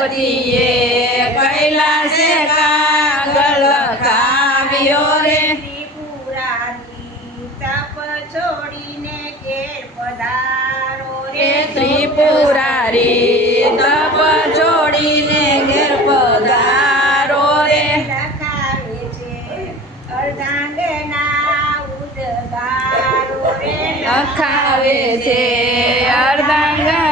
પાર્વતીએ કૈલાસે કાગળ કાવ્યો રે. ત્રિપુરારી તપ છોડીને ઘેર પધારો રે. ત્રિપુરારી તપ છોડીને ઘેર પધારો રે. લખાવે છે અર્ધાંગના ઉદગારો રે. લખાવે છે અર્ધાંગના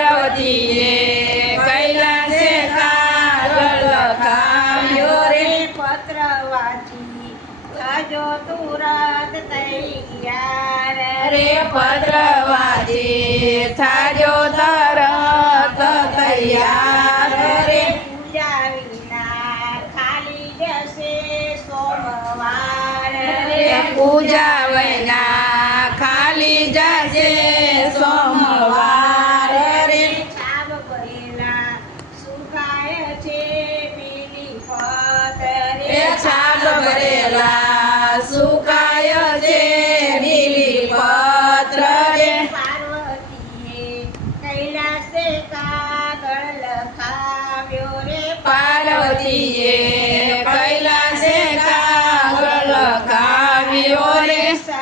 પાર્વતીએ કૈલાસે કાગળ લખાવ્યો રે. પત્ર વાંચી થજો તુરત તૈયાર રે પત્ર વાંચી થાજો તરત તૈયાર રે. પૂજા વિના ખાલી જશે સોમવાર રે પૂજા વિના ખાલી જશે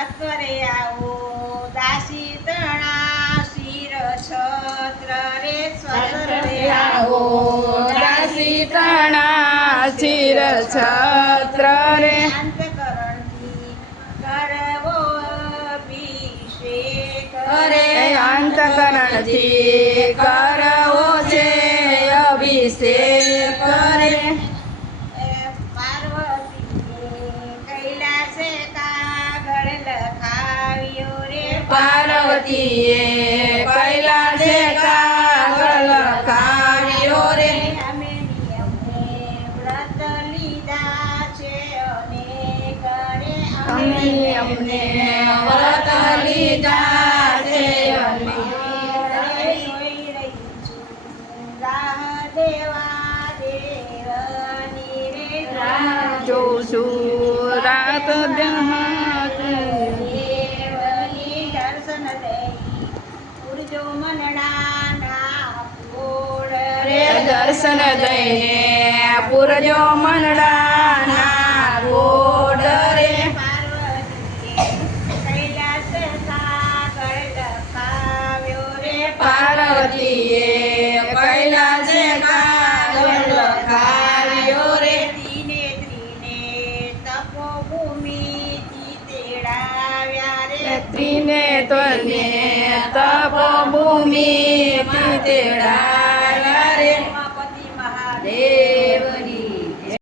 રે સત્વરે આવો દાસી તણા શિર છત્ર રે સ્વરે આવો દાસી તણા શિર છત્ર રે. અંતકરણથી કરવો અભિષેક કરે. અંતકરણથી કરવો છે અભિષેક રે પાર્વતીએ કૈલાસે કાગળ લખાવ્યો રે. અમે છે અમને વ્રત લીધા છે. રહી છું જોઉં છું રાત દેહાત દર્શન દઈને પૂરજો મનડાના ગોડ રે કૈલાસ સાગર લખાવ્યો રે પાર્વતીએ तुम्ही तेडा